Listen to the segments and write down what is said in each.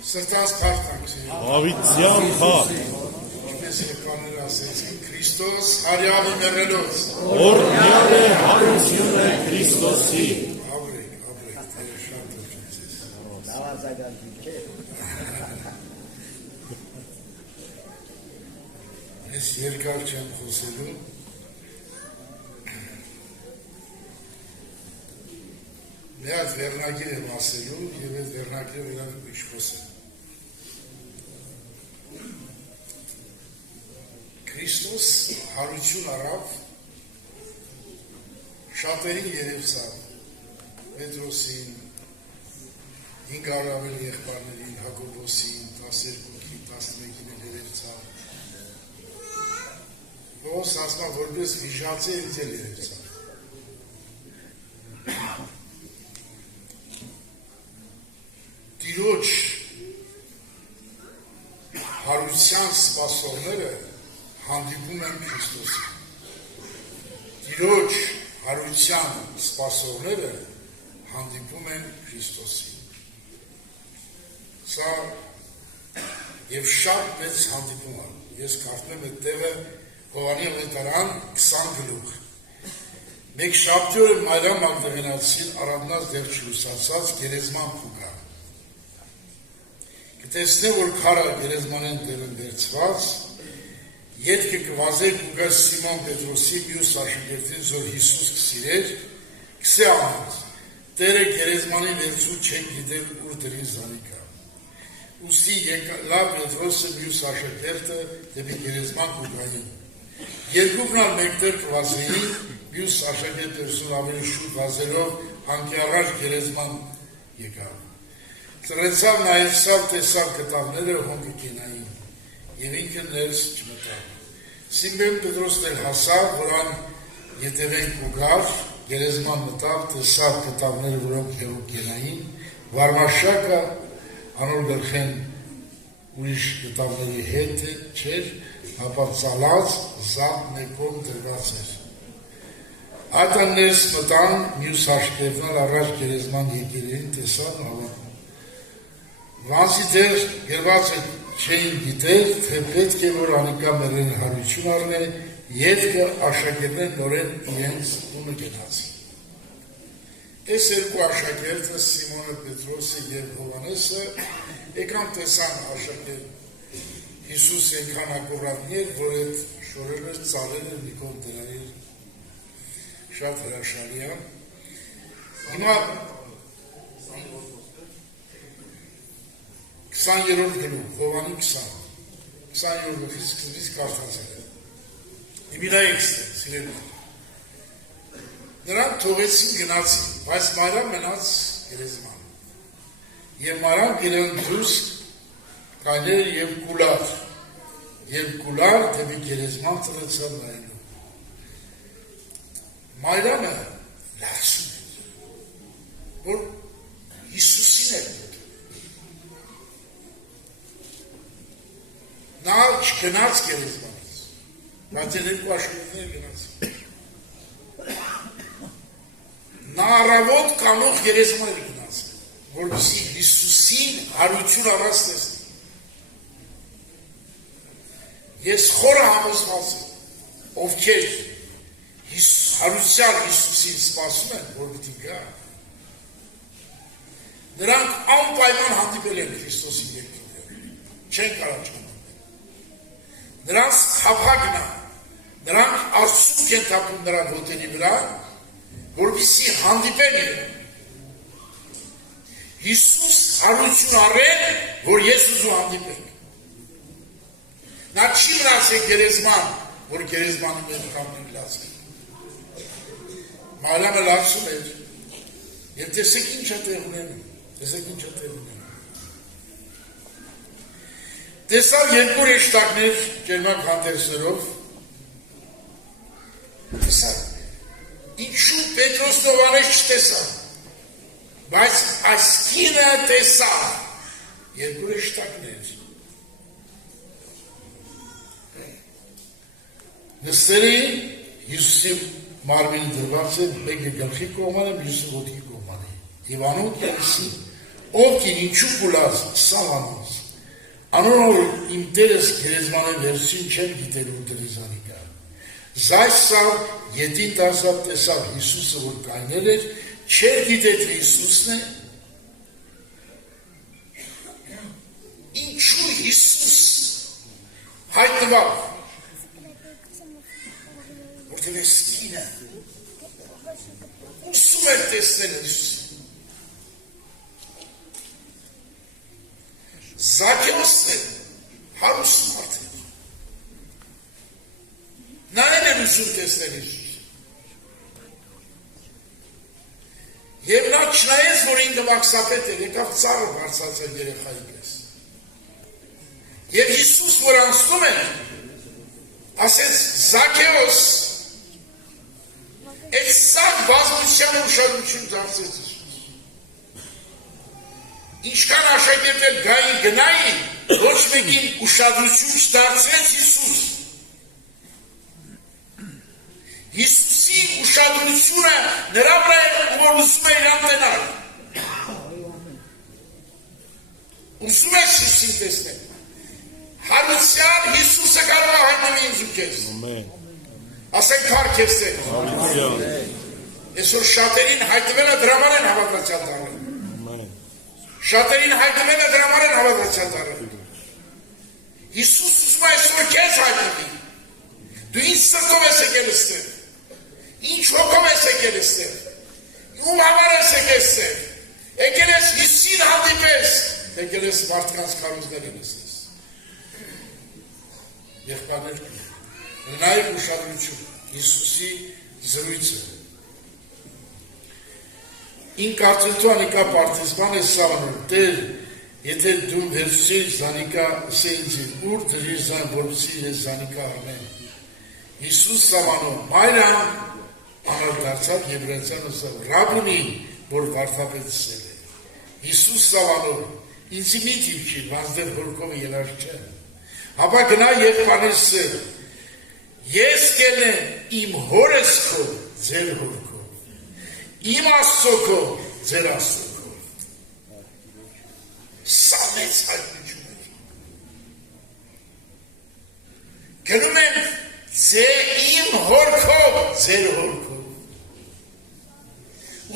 Սրտած քարտանք Ավիցյան հա։ Ինչպես եկաներ ասեցին, Քրիստոս հարյավը մեռելոց։ Օրհնյալ է հարությունը Քրիստոսի։ Ապրեք, Տերը շատ ողջունեցես։ Նավազագանքի չէ։ Ես երկար չեմ խոսելու։ Մի հատ վերնագիր եմ ասելու և այդ վերնագիրը իրավ ինչ խոսեմ։ Քրիստոս հարություն առավ, շատերին երևցավ, Պետրոսին, 500 ավելի եղբայրներին, Հակոբոսին, 12-ին, 11-ին էլ երևցավ։ Պողոս ասում որպես վիժացի ինձ էլ երևցավ։ Տիրոջ հարության սպասողները հանդիպում են Քրիստոսին։ Տիրոջ հարության սպասողները հանդիպում են Քրիստոսին։ Սա և շատ մեծ հանդիպում է։ Ես կարդում եմ այդ տեղը Հովհաննես ավետարան 20 գլուխ։ Մեկ շաբթի օրը Մարիամ Մագդաղենացին առանձնած դեռ չլուսացած գերեզման փուկա։ Կտեսնե, որ քարը գերեզմանեն դերն վերցված, ետքը կվազեք ու գա Սիմոն Պետրոսի մյուս աշակերտին, որ Հիսուս կսիրեր, կսե անց, Տերը գերեզմանի վերցու չեն գիտեր ուր դրին զանիկա։ Ուստի եկլավ Պետրոսը մյուս աշակերտը դեպի գերեզման փուկային։ Երկուքն մեկտեղ կվազեին, մյուս աշակերտը ավելի շուտ վազելով անկյառաջ գերեզման եկավ։ Ծռեցավ նայեցավ տեսավ կտավները հոնգը կենային և ինքը ներս չմտավ։ Սիմոն Պետրոսն էլ հասավ, որան ետևեն կուգար, գերեզման մտավ, տեսավ կտավները, որոնք հեղու կենային, վարմաշակը անոր գլխեն ուրիշ կտավների հետ չէր, ապա ծալած զատ մեկով դրված էր։ Այդան ներս մտան, մյուս աշկերտն առաջ գերեզման եկելերին տեսան ավան։ Վանցի դեր գրված չէին գիտեր, թե պետք է որ անիկա մերեն հարություն առնե, ետքը աշակերտներ նորեն իրենց տունը գնացին։ Այս երկու աշակերտը Սիմոնը Պետրոսը և Հովհաննեսը եկան տեսան աշակերտ Հիսուս եկան ակովրավներ, որ այդ շորերը ծալերը նիկով դրայր շատ հրաշալի է։ Հիմա 20-րդ գլուխ, Հովհաննես 20-րդ գլուխից սկզբից կարդացել է։ Իմիրայեք սիրելու։ Նրանք թողեցին գնացին, բայց Մարիամ մնաց գերեզման։ Եվ Մարիամ գերան դուրս կայներ և կուլար դեպի գերեզման ծռեցավ նայելու։ Մարիամը լացում է, որ Հիսուսին է դուք։ Նա չգնաց գերեզմանից, բայց երկու աշակերտներ գնացին։ Նա առավոտ կանող գերեզման էր գնացել, որպեսզի Հիսուսին հարություն առած տեսնի։ Ես խորը համոզված եմ, ովքեր հարության Հիսուսին սպասում են, որ պիտի գա։ Նրանք անպայման հանդիպել են Քրիստոսի երկինքները, չեն կարող չհանդիպել։ Նրանց խափակն է, նրանք արցունք են թափում նրա ոտերի վրա, որպեսզի հանդիպեն իրեն։ Հիսուս հարություն առել, որ ես ուզում հանդիպենք։ Նա չի մնացել գերեզման, որ գերեզմանի մեջ կանգնի լացել։ Մարիամը լացում էր, և տեսեք ինչ է տեղ ունենում, Տեսավ երկու հեշտակներ ջերմակ հանդերսերով, տեսավ, ինչու Պետրոսն ու Հովհաննես չտեսավ, բայց այս կինը տեսավ, երկու հեշտակներ։ Նստերի Հիսուսի մարմինը դրված է, մեկը գլխի կողմանը, մյուսը ոտքի կողմանը։ Եվ անոտ ելսի, ով կին ինչու կուլած սաղանոց, անոնով իմ տերս գերեզման է վերցին չեմ գիտելու դրի զանիկա։ Զայս սավ ետին տասավ տեսավ Հիսուսը, որ կայնել էր, չեր գիտե թե Հիսուսն է, ինչու Հիսուս հայտնվավ, որտև ես կինը, ուսում էր տեսնել Հիսուս։ Զաքեոսն է, հարուստ մարդ է, նայել էր ուսում տեսնել Հիսուս։ Եվ նա չնայեց, որ ինքը վաքսապետ էր, եկավ ծառը բարձրացել երեխայի պես։ Եվ Հիսուս, որ անցնում էր, ասեց Զաքեոս, այդ սաղ բազմության ուշադրություն դարձեց Հիսուս։ Ինչքան աշակերտել գային գնային, ոչ մեկին ուշադրություն չդարձրեց Հիսուս։ Հիսուսի ուշադրությունը նրա վրա է, որ ուզում է իրան տենալ։ Ուզում է Հիսուսին տեսնել։ Հարուցյալ Հիսուսը կարող է հայտնվի ինձ ու քեզ։ Ասենք քարք ես տեղ։ Այսօր շատերին հայտնվել է դրաման են հավատացյալ դարել։ Շատերին հայտնվել է դրաման են հավատացյալ դարել։ Հիսուս ուզում է այսօր քեզ հայտնվի։ Դու ինչ սրտով ես եկել ստեղ։ Ինչ հոգով ես եկել ստեղ։ Ում համար ես եկել ստեղ։ Եկել ես Հիսուսին հանդիպես։ Եկել ես մարդկանց քարոզներին ստեղ։ Եղբայրներ, նայեք ուշադրություն, Հիսուսի զրույցը։ Ին կարծիքով անիկա պարտիզման է սավանում, Տեր, եթե դու վերցրիր զանիկա սենձին, ուր դրիր զան, որպեսզի ես զանիկա անեմ։ Հիսուս սավանում, մայրան, անար դարձավ եբրայեցան ասավ, Ռաբունի, որ վարդապետսել է։ Հիսուս սավանում, ինձի մի դիպչի, վազդեր հորքովը երաշ չէ։ Հապա գնա եղբայրս ես կենեմ իմ հորս քո ձեր հորքով, իմ Աստծո քո ձեր Աստծո։ Սա մեծ հայտնություն է։ Գնում եմ իմ հորքով ձեր հորքով։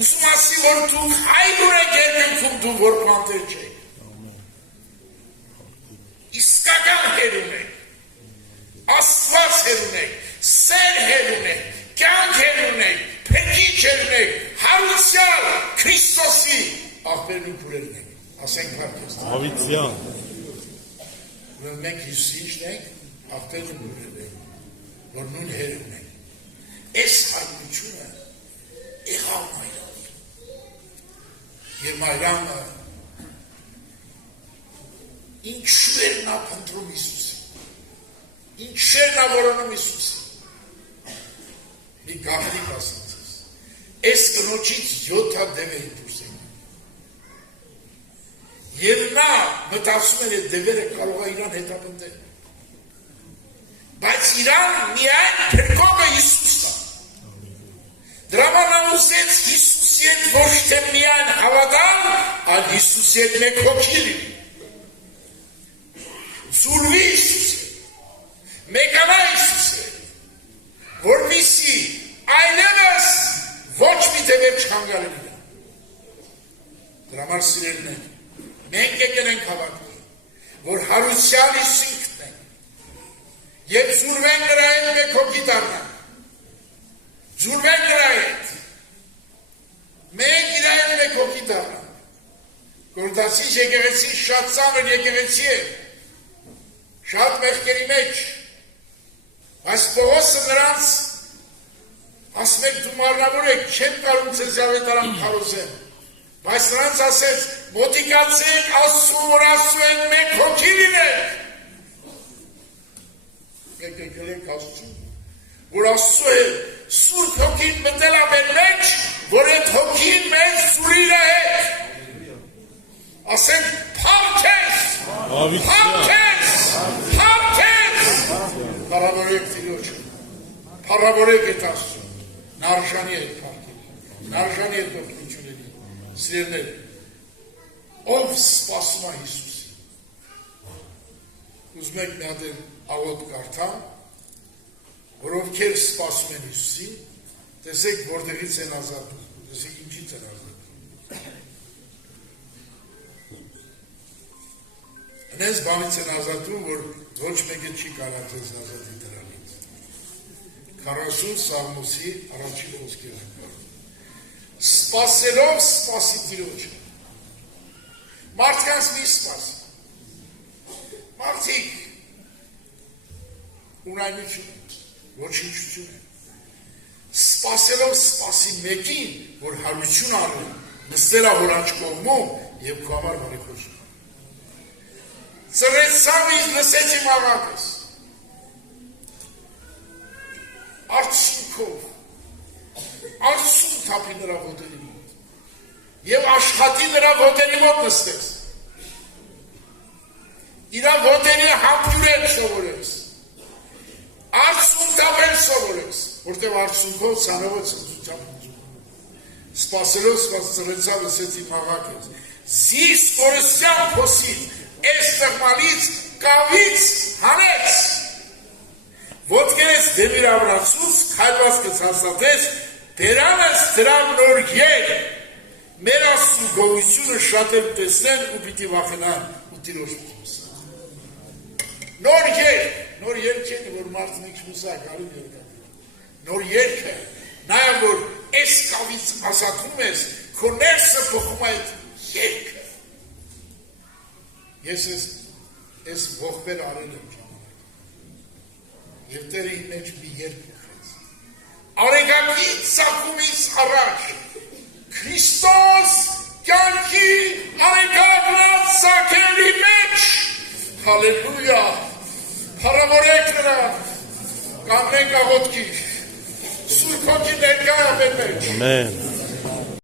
Ուսում ասի, որ դու հայր եք երկնքում դու որքանտեր չեք։ Իսկական հեր ունեք, Աստված հեր ունեք, սեր հեր ունեք, կյանք հեր ունեք, փրկիչ հեր ունեք, հարուցյալ Քրիստոսի աղբերն ու փուրերն եք, ասենք հարքեստ։ Ավիցյան։ Մենք Հիսուսի ինչն ենք, աղբերն ու փուրերն եք, որ նույն հեր ունեք։ Այս հայտնությունը եղավ մայրան։ Եվ մայրանը ինչու էր նա փնտրում Հիսուսին, ինչու էր նա որոնում Հիսուսին, մի գաղտնիք ասած ես, այս կնոջից 7 դևերի դուրս են, և նա մտածում էր այդ դևերը կարող է իրան հետապնդել, բայց իրան միայն փրկողը Հիսուսն է, դրաման ուզեց Հիսուսի հետ ոչ թե միայն հավատալ, այլ Հիսուսի հետ մեկ հոգի լինի, Զուրվի Հիսուս է, մեկանա Հիսուս է, որպիսի այլևս ոչ մի դևեր չհանգարել իրան։ Դրա համար սիրելիներ, մենք եկել ենք հավատքի, որ հարուցյալ Հիսուսին գտնենք, և զուրվեն նրա հետ մեկ հոգի դառնանք, զուրվեն նրա հետ, մենք իր հետ մեկ հոգի դառնանք, Կորդասի եկեղեցի շատ ծանր եկեղեցի է, շատ մեղքերի մեջ, այս Պողոսը նրանց ասում եք դու մարմնավոր եք, չեմ կարում ձեզ ավետարան քարոզեմ, բայց նրանց ասեց մոտիկացեք Աստծուն, որ ասում են մենք հոգի լինենք, մենք եկել ենք Աստծուն, որ ասում է Սուրբ հոգին մտել է մեր մեջ, որ այդ հոգին մեզ զուրի է, ասենք փառքես, փառքես, փառքես, փառավորեք Տիրոջը, փառավորեք այդ Աստծուն, նա արժանի է փառքերի, նա արժանի է օգնությունների, սիրելիներ, ով սպասում է Հիսուսին։ Ուզում եք մի հատ աղոտ կարդամ, որ ովքեր սպասում են Հիսուսին, տեսեք որտեղից են ազատում, տեսեք ինչից են ազատում։ Հենց բանից են ազատում, որ ոչ մեկը չի կարող ձեզ ազատի դրանից։ 40 Սաղմոսի առաջին խոսքերը։ Սպասելով սպասի Տիրոջը։ Մարդկանց մի սպասի։ Մարդիկ ունայնություն են, ոչնչություն են։ Սպասելով սպասի մեկին, որ հարություն առնի, նստել է հորանջ կողմում և քո համար բարի խոսում։ Ծրեցավ ինձ լսեցի մաղակս։ Արցունքով, արցուն թափի նրա ոտերի մոտ և աշխատի նրա ոտերի մոտ նստես։ Իրա ոտերի համբյուրել սովորես, արցուն թափել սովորես, որտև արցունքով սանով է ծնծությամբ ուզում։ Սպասելով ծրեցավ լսեցի մաղակս։ Զիս կորսյան փոսից, այս տղմանից կավից հանեց, ոտքերես դեմիր ավրացուց, քայլվածքս հաստատեց, բերանս դրան նոր եր, մեր Աստծու գոհությունը շատ եմ տեսնեն ու պիտի վախենան ու Տիրոջ մուսա։ Նոր երկ են, որ մարդն իքս մուսա կարում երկատ։ Նոր երկ է, նայավ որ այս կավից ազատում ես, քո ներսը փոխում այդ երկը։ Ես ես ողբեր արել եմ ժամանակ։ Եվ Տերը իմ մեջ մի երկ ուղղեց։ Արեգակի ծագումից առաջ Քրիստոս կյանքի արեգակն ծագելի մեջ։ Հալելույա։ Փառավորեք նրան։ Կանգնենք աղոթքի։ Սուրբ Հոգին ներկա է մեր մեջ։ Ամեն։